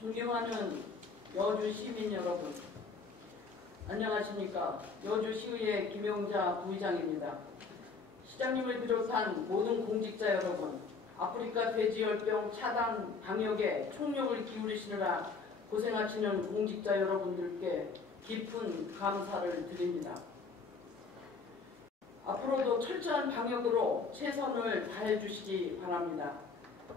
존경하는 여주 시민 여러분, 안녕하십니까. 여주시의회 김용자 부의장입니다. 시장님을 비롯한 모든 공직자 여러분, 아프리카 돼지열병 차단 방역에 총력을 기울이시느라 고생하시는 공직자 여러분들께 깊은 감사를 드립니다. 앞으로도 철저한 방역으로 최선을 다해 주시기 바랍니다.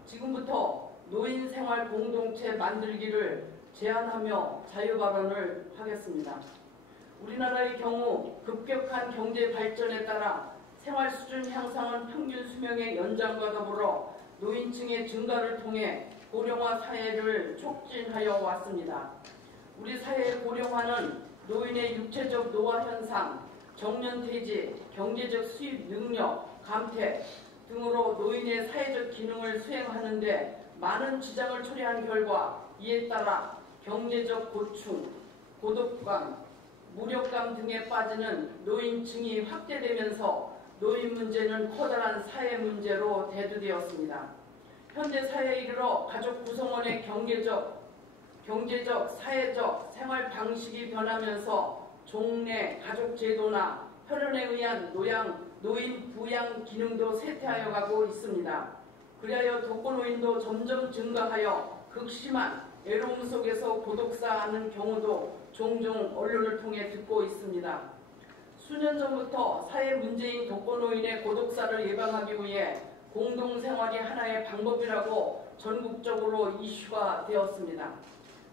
지금부터 노인생활 공동체 만들기를 제안하며 자유발언을 하겠습니다. 우리나라의 경우 급격한 경제 발전에 따라 생활 수준 향상은 평균 수명의 연장과 더불어 노인층의 증가를 통해 고령화 사회를 촉진하여 왔습니다. 우리 사회의 고령화는 노인의 육체적 노화 현상, 정년퇴직, 경제적 수입 능력, 감퇴 등으로 노인의 사회적 기능을 수행하는 데 많은 지장을 초래한 결과 이에 따라 경제적 고충, 고독감, 무력감 등에 빠지는 노인층이 확대되면서 노인 문제는 커다란 사회 문제로 대두되었습니다. 현대 사회에 이르러 가족 구성원의 경제적, 사회적 생활 방식이 변하면서 종래, 가족 제도나 혈연에 의한 노인 부양 기능도 쇠퇴하여 가고 있습니다. 그리하여 독거노인도 점점 증가하여 극심한 외로움 속에서 고독사하는 경우도 종종 언론을 통해 듣고 있습니다. 수년 전부터 사회 문제인 독거노인의 고독사를 예방하기 위해 공동생활이 하나의 방법이라고 전국적으로 이슈가 되었습니다.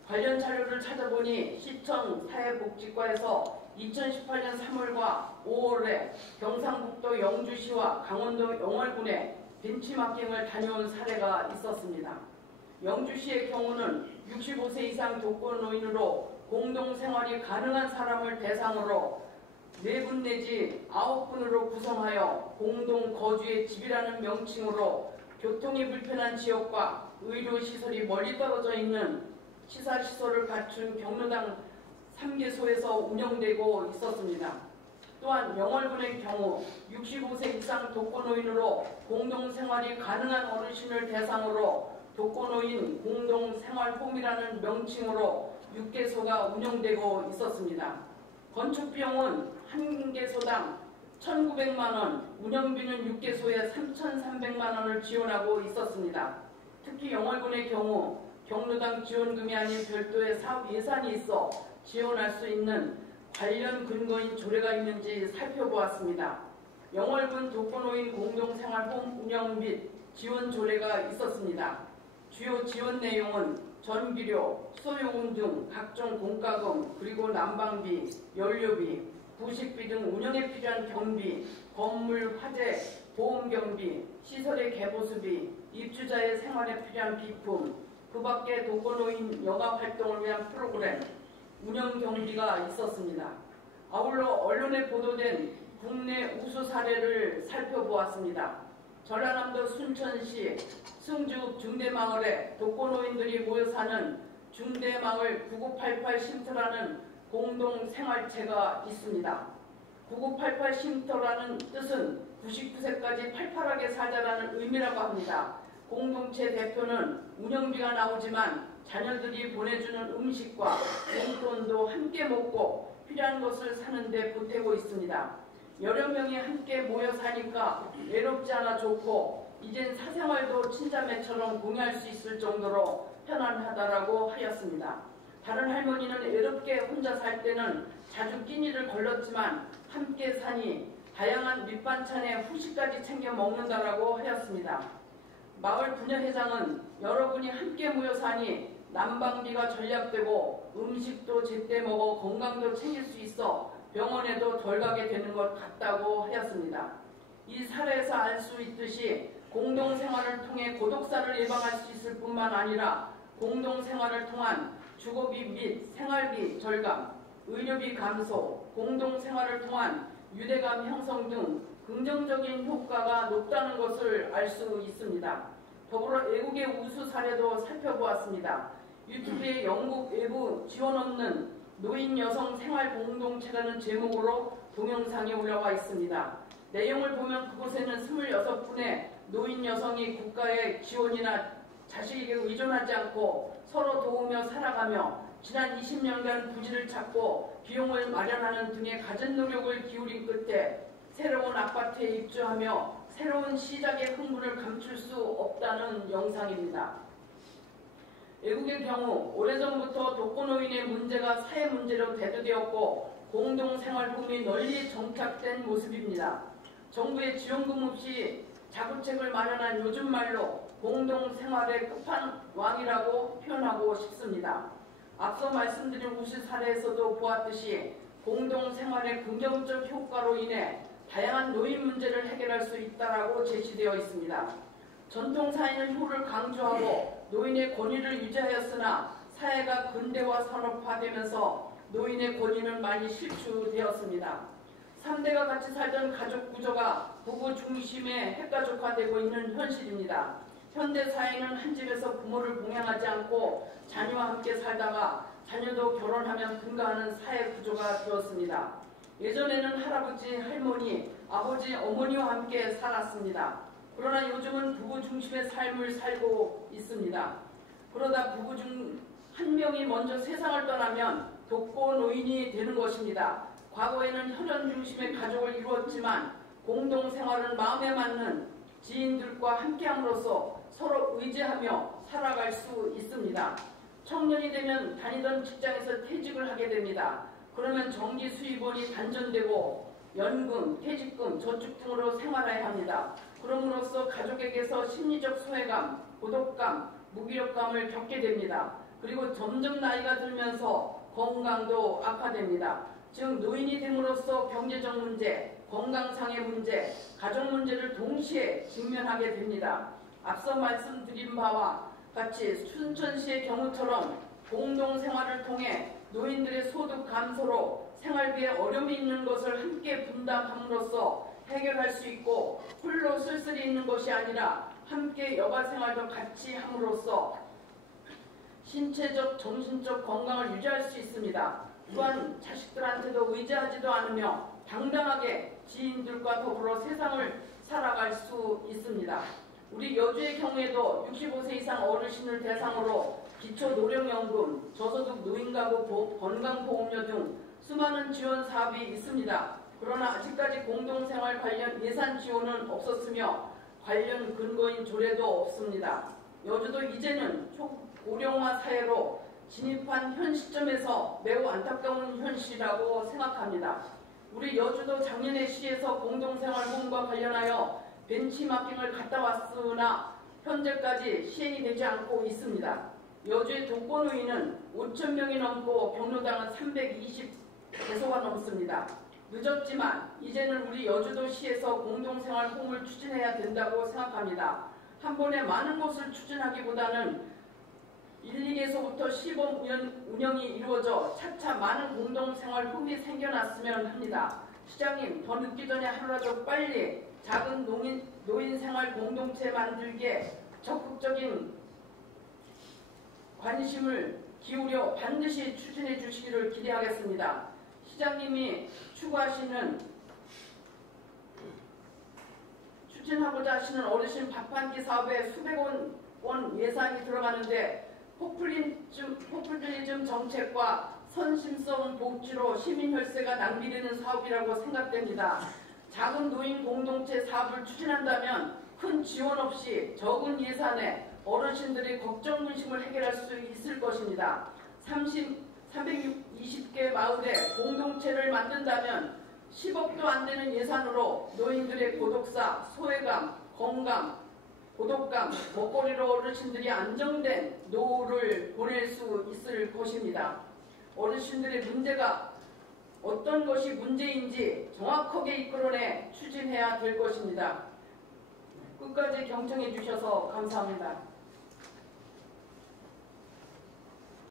관련 자료를 찾아보니 시청 사회복지과에서 2018년 3월과 5월에 경상북도 영주시와 강원도 영월군에 벤치마킹을 다녀온 사례가 있었습니다. 영주시의 경우는 65세 이상 독거노인으로 공동생활이 가능한 사람을 대상으로 4분 내지 9분으로 구성하여 공동거주의 집이라는 명칭으로 교통이 불편한 지역과 의료시설이 멀리 떨어져 있는 시설을 갖춘 경로당 3개소에서 운영되고 있었습니다. 또한 영월군의 경우 65세 이상 독거노인으로 공동생활이 가능한 어르신을 대상으로 독거노인 공동생활홈이라는 명칭으로 6개소가 운영되고 있었습니다. 건축비용은 한 개소당 1,900만원, 운영비는 6개소에 3,300만원을 지원하고 있었습니다. 특히 영월군의 경우 경로당 지원금이 아닌 별도의 사업 예산이 있어 지원할 수 있는 관련 근거인 조례가 있는지 살펴보았습니다. 영월군 독거노인 공동생활홈 운영 및 지원 조례가 있었습니다. 주요 지원 내용은 전기료, 수소요금 등 각종 공과금, 그리고 난방비, 연료비, 부식비 등 운영에 필요한 경비, 건물 화재, 보험 경비, 시설의 개보수비, 입주자의 생활에 필요한 비품, 그 밖에 독거노인 여가활동을 위한 프로그램, 운영 경비가 있었습니다. 아울러 언론에 보도된 국내 우수 사례를 살펴보았습니다. 전라남도 순천시 승주 중대마을에 독거노인들이 모여 사는 중대마을 9988 쉼터라는 공동생활체가 있습니다. 9988 쉼터라는 뜻은 99세까지 팔팔하게 살자라는 의미라고 합니다. 공동체 대표는 운영비가 나오지만 자녀들이 보내주는 음식과 용돈도 함께 먹고 필요한 것을 사는데 보태고 있습니다. 여러 명이 함께 모여 사니까 외롭지 않아 좋고 이젠 사생활도 친자매처럼 공유할 수 있을 정도로 편안하다라고 하였습니다. 다른 할머니는 외롭게 혼자 살 때는 자주 끼니를 걸렀지만 함께 사니 다양한 밑반찬에 후식까지 챙겨 먹는다라고 하였습니다. 마을 부녀회장은 여러분이 함께 모여 사니 난방비가 절약되고 음식도 제때 먹어 건강도 챙길 수 있어 병원에도 덜 가게 되는 것 같다고 하였습니다. 이 사례에서 알 수 있듯이 공동생활을 통해 고독사를 예방할 수 있을 뿐만 아니라 공동생활을 통한 주거비 및 생활비 절감, 의료비 감소, 공동생활을 통한 유대감 형성 등 긍정적인 효과가 높다는 것을 알 수 있습니다. 더불어 외국의 우수 사례도 살펴보았습니다. 유튜브에 영국 외부 지원 없는 노인 여성 생활 공동체라는 제목으로 동영상이 올라와 있습니다. 내용을 보면 그곳에는 26분의 노인 여성이 국가의 지원이나 자식에게 의존하지 않고 서로 도우며 살아가며 지난 20년간 부지를 찾고 비용을 마련하는 등의 갖은 노력을 기울인 끝에 새로운 아파트에 입주하며 새로운 시작의 흥분을 감출 수 없다는 영상입니다. 외국의 경우 오래전부터 독거노인의 문제가 사회 문제로 대두되었고 공동생활홈이 널리 정착된 모습입니다. 정부의 지원금 없이 자구책을 마련한 요즘 말로 공동생활의 끝판왕이라고 표현하고 싶습니다. 앞서 말씀드린 우수 사례에서도 보았듯이 공동생활의 긍정적 효과로 인해 다양한 노인 문제를 해결할 수 있다고 제시되어 있습니다. 전통사회는 효를 강조하고 노인의 권위를 유지하였으나 사회가 근대화 산업화되면서 노인의 권위는 많이 실추되었습니다. 3대가 같이 살던 가족 구조가 부부 중심의 핵가족화되고 있는 현실입니다. 현대사회는 한 집에서 부모를 봉양하지 않고 자녀와 함께 살다가 자녀도 결혼하면 분가하는 사회 구조가 되었습니다. 예전에는 할아버지, 할머니, 아버지, 어머니와 함께 살았습니다. 그러나 요즘은 부부 중심의 삶을 살고 있습니다. 그러다 부부 중 한 명이 먼저 세상을 떠나면 독거노인이 되는 것입니다. 과거에는 혈연 중심의 가족을 이루었지만 공동생활은 마음에 맞는 지인들과 함께함으로써 서로 의지하며 살아갈 수 있습니다. 청년이 되면 다니던 직장에서 퇴직을 하게 됩니다. 그러면 정기 수입원이 단전되고 연금, 퇴직금, 저축 등으로 생활해야 합니다. 그럼으로써 가족에게서 심리적 소외감, 고독감, 무기력감을 겪게 됩니다. 그리고 점점 나이가 들면서 건강도 악화됩니다. 즉 노인이 됨으로써 경제적 문제, 건강상의 문제, 가족 문제를 동시에 직면하게 됩니다. 앞서 말씀드린 바와 같이 순천시의 경우처럼 공동생활을 통해 노인들의 소득 감소로 생활비에 어려움이 있는 것을 함께 분담함으로써 해결할 수 있고 홀로 쓸쓸히 있는 것이 아니라 함께 여가생활도 같이 함으로써 신체적, 정신적 건강을 유지할 수 있습니다. 또한 자식들한테도 의지하지도 않으며 당당하게 지인들과 더불어 세상을 살아갈 수 있습니다. 우리 여주의 경우에도 65세 이상 어르신을 대상으로 기초노령연금, 저소득 노인가구 건강보험료 등 수많은 지원 사업이 있습니다. 그러나 아직까지 공동생활 관련 예산 지원은 없었으며 관련 근거인 조례도 없습니다. 여주도 이제는 초고령화 사회로 진입한 현 시점에서 매우 안타까운 현실이라고 생각합니다. 우리 여주도 작년에 시에서 공동생활홈과 관련하여 벤치마킹을 갔다 왔으나 현재까지 시행이 되지 않고 있습니다. 여주의 독거노인은 5,000명이 넘고 경로당은 320개소가 넘습니다. 늦었지만 이제는 우리 여주도시에서 공동생활홈을 추진해야 된다고 생각합니다. 한 번에 많은 곳을 추진하기보다는 1, 2개소부터 시범 운영이 이루어져 차차 많은 공동생활홈이 생겨났으면 합니다. 시장님, 더 늦기 전에 하루라도 빨리 작은 노인생활 공동체 만들기에 적극적인 관심을 기울여 반드시 추진해 주시기를 기대하겠습니다. 시장님이 추진하고자 하시는 어르신 밥 한 끼 사업에 수백억 원 예산이 들어가는데 포퓰리즘 정책과 선심성 복지로 시민 혈세가 낭비되는 사업이라고 생각됩니다. 작은 노인 공동체 사업을 추진한다면 큰 지원 없이 적은 예산에 어르신들의 걱정 문심을 해결할 수 있을 것입니다. 320개 마을에 공동체를 만든다면 10억도 안 되는 예산으로 노인들의 고독사, 소외감, 건강, 고독감, 먹거리로 어르신들이 안정된 노후를 보낼 수 있을 것입니다. 어르신들의 문제가 어떤 것이 문제인지 정확하게 이끌어내 추진해야 될 것입니다. 끝까지 경청해 주셔서 감사합니다.